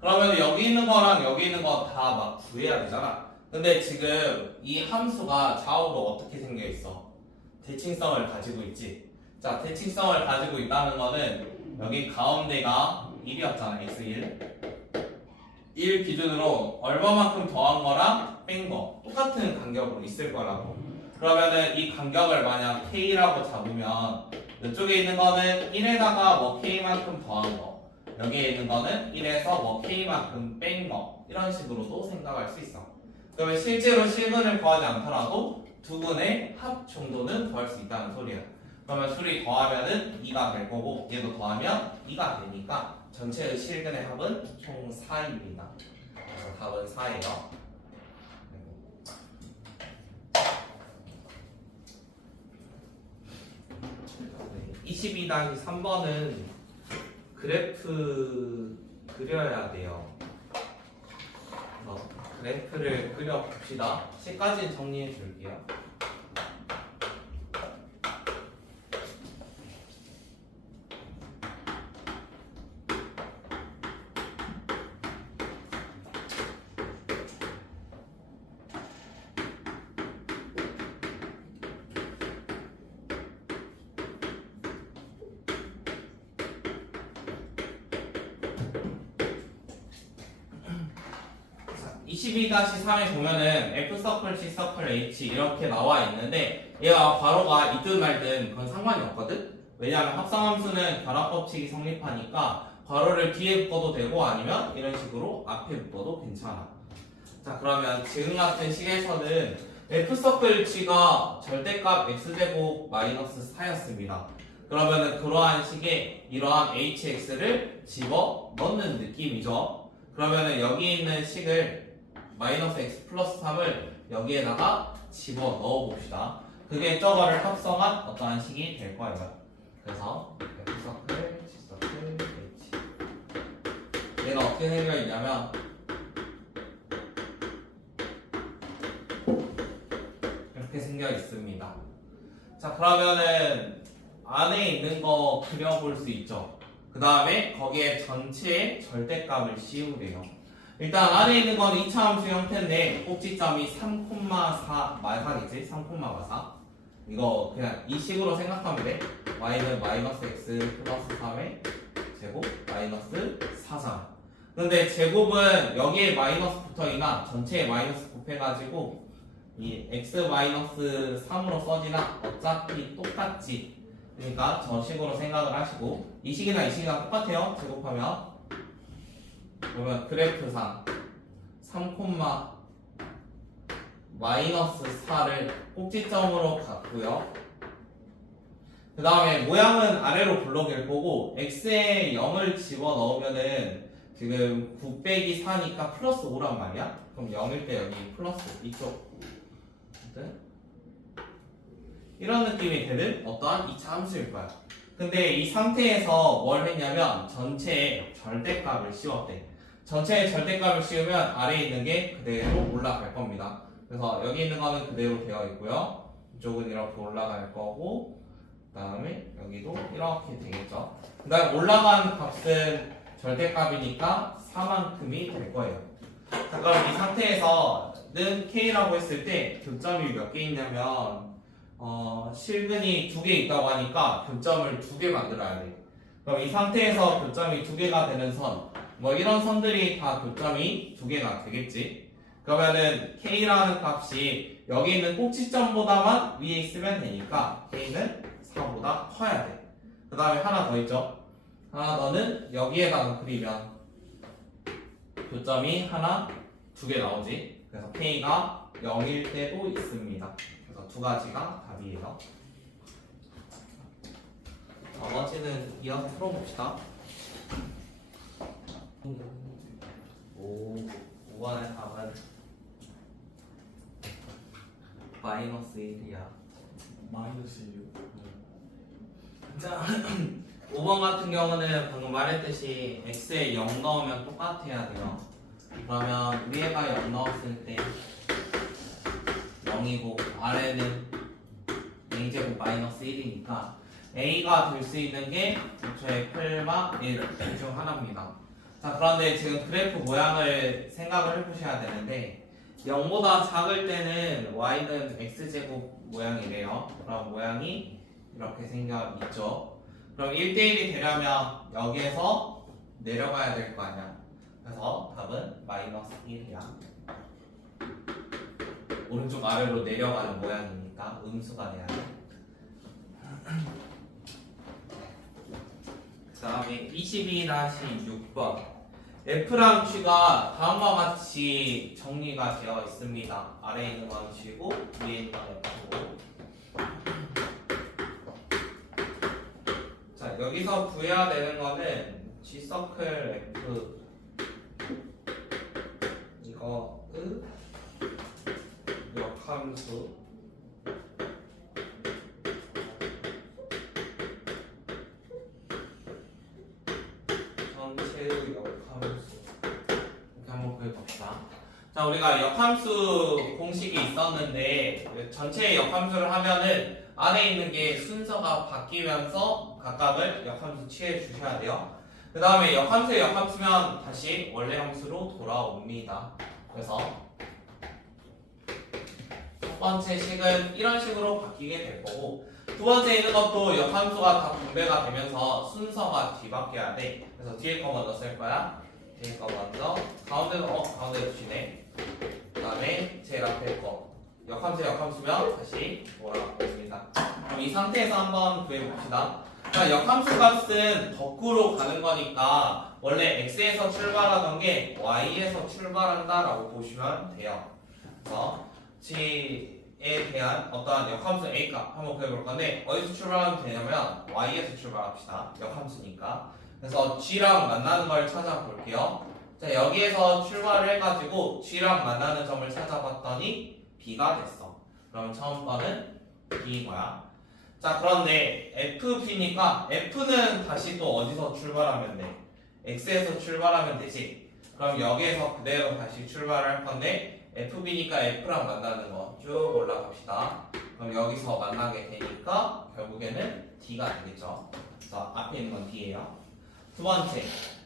그러면 여기 있는 거랑 여기 있는 거 다 막 구해야 되잖아. 근데 지금 이 함수가 좌우로 어떻게 생겨 있어? 대칭성을 가지고 있지. 자, 대칭성을 가지고 있다는 거는 여기 가운데가 1이었잖아. x1. 1 기준으로 얼마만큼 더한 거랑 뺀 거 똑같은 간격으로 있을 거라고. 그러면은 이 간격을 만약 k라고 잡으면 이쪽에 있는 거는 1에다가 뭐 k만큼 더한 거, 여기에 있는 거는 1에서 뭐 k만큼 뺀 거, 이런 식으로도 생각할 수 있어. 그러면 실제로 실근을 구하지 않더라도 두 근의 합 정도는 구할 수 있다는 소리야. 그러면 둘이 더하면은 2가 될 거고 얘도 더하면 2가 되니까 전체의 실근의 합은 총 4입니다. 그래서 답은 4예요. 22-3번은 그래프 그려야 돼요. 그래프를 그려봅시다. 시까지 정리해 줄게요. 자, 22-3에 보면은 F서클, C서클, H 이렇게 나와 있는데 얘가 괄호가 있든 말든 그건 상관이 없거든? 왜냐하면 합성함수는 결합법칙이 성립하니까 괄호를 뒤에 묶어도 되고 아니면 이런 식으로 앞에 묶어도 괜찮아. 자, 그러면 지금 같은 식에서는 F서클 G가 절대값 X제곱 마이너스 4였습니다. 그러면은 그러한 식에 이러한 HX를 집어 넣는 느낌이죠. 그러면은 여기 있는 식을 마이너스 X 플러스 3을 여기에다가 집어 넣어 봅시다. 그게 저거를 합성한 어떠한 식이 될 거예요. 그래서 F서클, G서클, H 얘가 어떻게 생겨 있냐면 이렇게 생겨 있습니다. 자, 그러면은 안에 있는 거 그려볼 수 있죠. 그 다음에 거기에 전체의 절대값을 씌우래요. 일단 안에 있는 건 2차 함수 형태인데 꼭지점이 3,4 마사겠지? 3,4 이거 그냥 이 식으로 생각하면 돼. y는 마이너스 x 플러스 3의 제곱 마이너스 4잖아. 근데 제곱은 여기에 마이너스 붙어있나 전체에 마이너스 곱해가지고 이 x 마이너스 3으로 써지나 어차피 똑같지. 그러니까 저 식으로 생각을 하시고 이 식이나 이 식이랑 똑같아요. 제곱하면 그러면 그래프상 3, 마이너스 4를 꼭지점으로 갖고요. 그 다음에 모양은 아래로 블록일 거고 x에 0을 집어넣으면은 지금 9 빼기 4니까 플러스 5란 말이야. 그럼 0일 때 여기 플러스 이쪽 이런 느낌이 되는 어떠한 2차 함수일 거야. 근데 이 상태에서 뭘 했냐면 전체의 절대값을 씌웠대. 전체의 절대값을 씌우면 아래에 있는 게 그대로 올라갈 겁니다. 그래서 여기 있는 거는 그대로 되어 있고요. 이쪽은 이렇게 올라갈 거고 그 다음에 여기도 이렇게 되겠죠. 그 다음에 올라간 값은 절대값이니까 4만큼이 될 거예요. 자, 그럼 이 상태에서는 K라고 했을 때 교점이 몇 개 있냐면 실근이 2개 있다고 하니까 교점을 2개 만들어야 돼. 그럼 이 상태에서 교점이 2개가 되는 선, 뭐 이런 선들이 다 교점이 2개가 되겠지. 그러면은 K라는 값이 여기 있는 꼭지점보다만 위에 있으면 되니까 K는 4보다 커야 돼. 그 다음에 하나 더 있죠. 하나 더는 여기에다가 그리면 교점이 하나, 2개 나오지. 그래서 K가 0일 때도 있습니다. 그래서 두 가지가 답이에요. 나머지는 이어서 풀어봅시다. 5번의 답은 마이너스 1이야. 마이너스 1. 자, 5번 같은 경우는 방금 말했듯이 x에 0 넣으면 똑같아야 돼요. 그러면 위에가 0 넣었을 때 0이고 아래는 a제곱 마이너스 1이니까 a가 될 수 있는 게 애초에 풀마 1 중 하나입니다. 자, 그런데 지금 그래프 모양을 생각을 해보셔야 되는데 0보다 작을 때는 y는 x제곱 모양이래요. 그럼 모양이 이렇게 생겨 있죠. 그럼 1대1이 되려면 여기에서 내려가야 될 거 아니야. 그래서 답은 마이너스 1이야. 오른쪽 아래로 내려가는 모양이니까 음수가 돼야 돼. 그 다음에 22-6번 F랑 G가 다음과 같이 정리가 되어 있습니다. 아래에 있는 건 G고 위에 있는 건 F고. 자, 여기서 구해야 되는 거는 G서클 F 이거의 역함수 전체의 역함수 이렇게 한번 구해봅시다. 자, 우리가 역함수 공식이 있었는데 전체의 역함수를 하면은 안에 있는 게 순서가 바뀌면서 각각을 역함수 취해 주셔야 돼요. 그 다음에 역함수의 역함수면 다시 원래 함수로 돌아옵니다. 그래서 첫 번째 식은 이런 식으로 바뀌게 될 거고, 두 번째 있는 것도 역함수가 다 분배가 되면서 순서가 뒤바뀌어야 돼. 그래서 뒤에 거 먼저 쓸 거야. 뒤에 거 먼저 가운데도 가운데도 주네. 그 다음에 제일 앞에 거 역함수면 다시 돌아옵니다. 그럼 이 상태에서 한번 구해봅시다. 자, 역함수 값은 거꾸로 가는 거니까 원래 x에서 출발하던 게 y에서 출발한다라고 보시면 돼요. 그래서 g에 대한 어떠한 역함수 a 값 한번 구해볼 건데 어디서 출발하면 되냐면 y에서 출발합시다. 역함수니까. 그래서 g랑 만나는 걸 찾아볼게요. 자, 여기에서 출발을 해가지고 g랑 만나는 점을 찾아봤더니 b가 됐어. 그럼 처음 거는 b인 거야. 자, 그런데 FP니까 F는 다시 또 어디서 출발하면 돼? X에서 출발하면 되지. 그럼 여기에서 그대로 다시 출발을 할 건데 FB니까 F랑 만나는 거 쭉 올라갑시다. 그럼 여기서 만나게 되니까 결국에는 D가 되겠죠. 그래서 앞에 있는 건 D예요. 두 번째,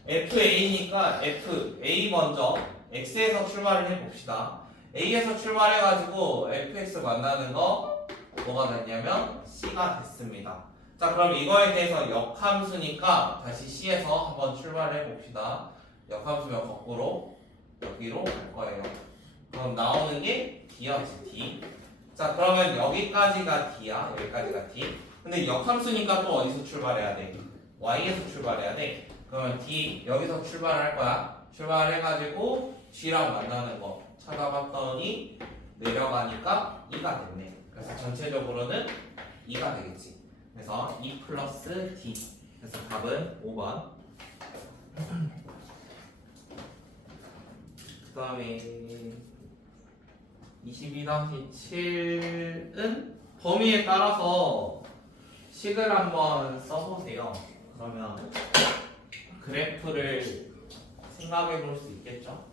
FA니까 FA 먼저 X에서 출발을 해봅시다. A에서 출발해가지고 FX 만나는 거 뭐가 됐냐면 C가 됐습니다. 자, 그럼 이거에 대해서 역함수니까 다시 C에서 한번 출발해 봅시다. 역함수면 거꾸로 여기로 갈 거예요. 그럼 나오는 게 D였지, D. 자, 그러면 여기까지가 D야, 여기까지가 D. 근데 역함수니까 또 어디서 출발해야 돼? Y에서 출발해야 돼. 그러면 D 여기서 출발할 거야. 출발해가지고 G랑 만나는 거 찾아봤더니 내려가니까 2가 됐네. 그래서 전체적으로는 2가 되겠지. 그래서 2 플러스 D. 그래서 답은 5번. 그 다음에 22-7은 범위에 따라서 식을 한번 써보세요. 그러면 그래프를 생각해 볼 수 있겠죠?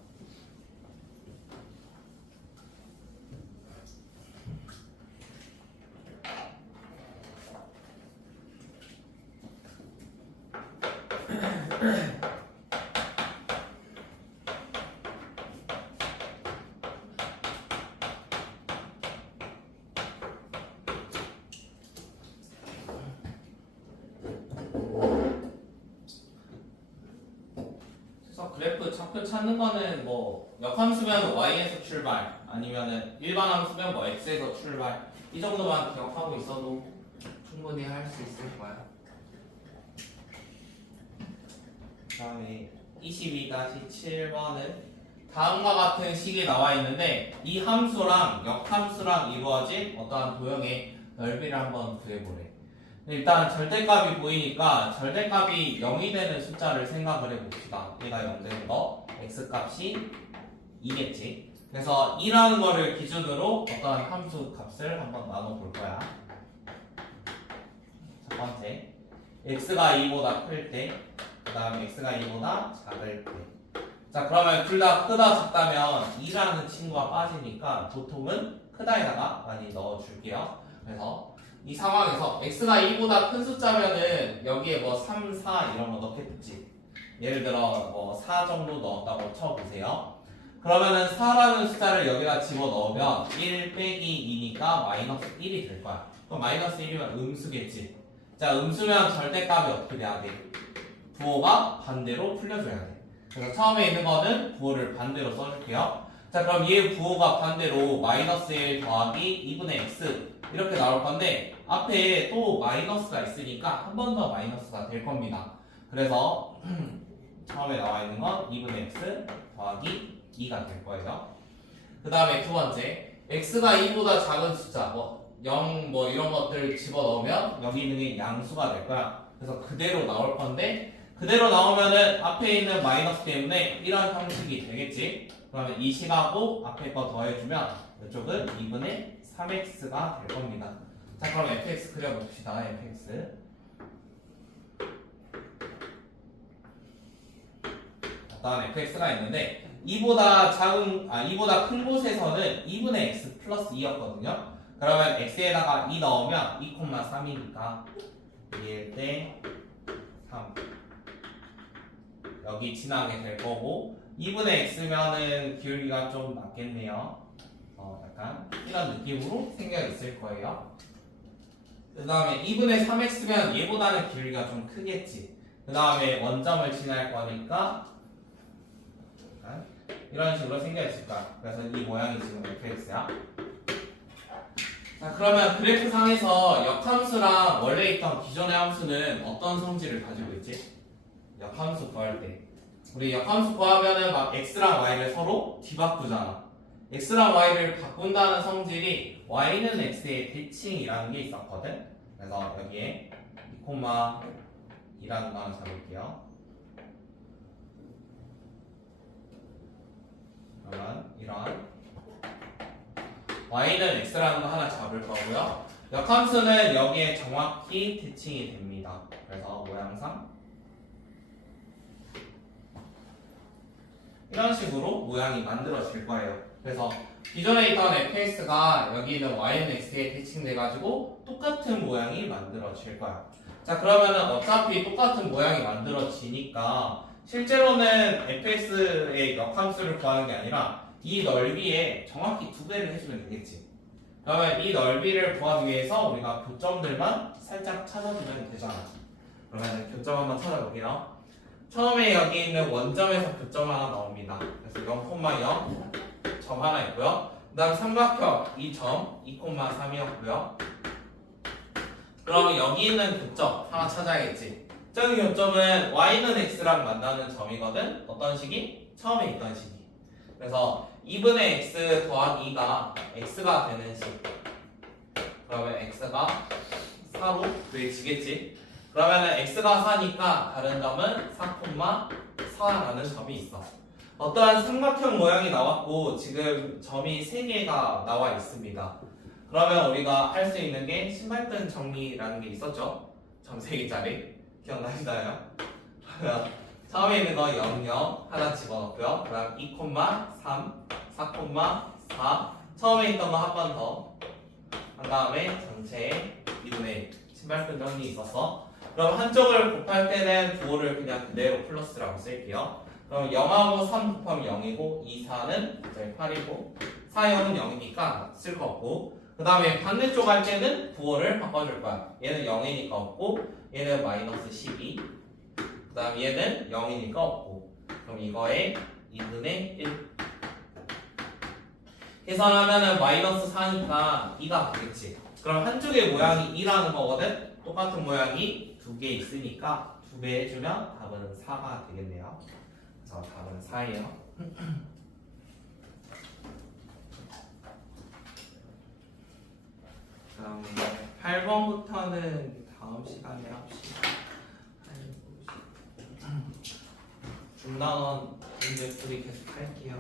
그래서 그래프 좌표 찾는 거는 뭐 역함수면 y에서 출발 아니면은 일반 함수면 뭐 x에서 출발 이 정도만 기억하고 있어도 충분히 할 수 있을 거야. 그 다음에 22-7번은 다음과 같은 식이 나와 있는데 이 함수랑 역함수랑 이루어진 어떠한 도형의 넓이를 한번 구해보래. 일단 절대값이 보이니까 절대값이 0이 되는 숫자를 생각을 해봅시다. 얘가 0 되는 거 x값이 2겠지. 그래서 2라는 거를 기준으로 어떠한 함수 값을 한번 나눠볼 거야. 첫 번째, x가 2보다 클 때, 그 다음 x가 2보다 작을 때. 자, 그러면 둘 다 크다 작다면 2라는 친구가 빠지니까 보통은 크다에다가 많이 넣어줄게요. 그래서 이 상황에서 x가 2보다 큰 숫자면은 여기에 뭐 3, 4 이런 거 넣겠지. 예를 들어 뭐 4 정도 넣었다고 쳐보세요. 그러면은 4라는 숫자를 여기다 집어넣으면 1 빼기 2니까 마이너스 1이 될 거야. 그럼 마이너스 1이면 음수겠지. 자, 음수면 절대값이 어떻게 돼야 돼? 부호가 반대로 풀려줘야 돼. 그래서 처음에 있는 거는 부호를 반대로 써줄게요. 자, 그럼 얘 부호가 반대로 마이너스 1 더하기 2분의 x 이렇게 나올 건데 앞에 또 마이너스가 있으니까 한 번 더 마이너스가 될 겁니다. 그래서 처음에 나와 있는 건 2분의 x 더하기 2가 될 거예요. 그 다음에 두 번째, x가 2보다 작은 숫자, 0 이런 것들 집어넣으면 여기 있는 게 양수가 될 거야. 그래서 그대로 나올 건데 그대로 나오면은 앞에 있는 마이너스 때문에 이런 형식이 되겠지. 그러면 이 식하고 앞에 거 더해주면 이쪽은 2분의 3x가 될 겁니다. 자, 그럼 fx 그려봅시다. fx. 다음 fx가 있는데 2보다 큰 곳에서는 2분의 x 플러스 2였거든요. 그러면 x에다가 2 넣으면 2,3이니까 2일 때 3 여기 지나게 될 거고 2분의 x면은 기울기가 좀 낮겠네요. 약간 이런 느낌으로 생겨 있을 거예요. 그 다음에 2분의 3x면 얘보다는 기울기가 좀 크겠지. 그 다음에 원점을 지날 거니까 이런 식으로 생겨 있을 거야. 그래서 이 모양이 지금 fx야. 자, 그러면 그래프 상에서 역함수랑 원래 있던 기존의 함수는 어떤 성질을 가지고 있지? 역함수 구할 때 우리 역함수 구하면은 막 x랑 y를 서로 뒤바꾸잖아. x랑 y를 바꾼다는 성질이 y는 x의 대칭이라는 게 있었거든. 그래서 여기에 2,2라는 거 하나 잡을게요. 그러면 이런 y는 x라는 거 하나 잡을 거고요. 역함수는 여기에 정확히 대칭이 됩니다. 그래서 모양상 이런 식으로 모양이 만들어질 거예요. 그래서 기존에 있던 fx가 여기 있는 y는 x에 대칭돼가지고 똑같은 모양이 만들어질 거야. 자, 그러면은 어차피 똑같은 모양이 만들어지니까 실제로는 fx의 역함수를 구하는 게 아니라 이 넓이에 정확히 2배를 해주면 되겠지. 그러면 이 넓이를 구하기 위해서 우리가 교점들만 살짝 찾아주면 되잖아. 그러면 교점 한번 찾아볼게요. 처음에 여기 있는 원점에서 교점 하나 나옵니다. 그래서 0,0 점 하나 있고요. 그 다음 삼각형 이 점 2,3이었고요. 그러면 여기 있는 교점 하나 찾아야겠지. 저기 교점은 y는 x랑 만나는 점이거든. 어떤 식이? 처음에 있던 식이. 그래서 2분의 x 더하기 2가 x가 되는 식. 그러면 x가 4로 구해지겠지. 그러면은 x가 4니까 다른 점은 4,4라는 점이 있어. 어떠한 삼각형 모양이 나왔고 지금 점이 3개가 나와 있습니다. 그러면 우리가 할 수 있는 게 신발끈 정리라는 게 있었죠? 점 3개짜리 기억나시나요? 그러면 처음에 있는 거 0, 0 하나 집어넣고요. 그 다음 2,3, 4,4 처음에 있던 거 한 번 더 한 다음에 전체에 2분의 1 신발끈 정리 있었어. 그럼 한쪽을 곱할 때는 부호를 그냥 그대로 플러스라고 쓸게요. 그럼 0하고 3 곱하면 0이고 2, 4는 8이고 4, 0은 0이니까 쓸 거 없고 그 다음에 반대쪽 할 때는 부호를 바꿔줄 거야. 얘는 0이니까 없고 얘는 마이너스 12 그 다음 얘는 0이니까 없고 그럼 이거에 2분의 1 계산하면은 마이너스 4니까 2가 되겠지. 그럼 한쪽의 모양이 2라는 거거든. 똑같은 모양이 2개 있으니까 2배 해주면 답은 4가 되겠네요. 그래서 답은 4예요. 다음에 8번부터는 다음 시간에 합시다. 중단원 문제 풀이 계속 할게요.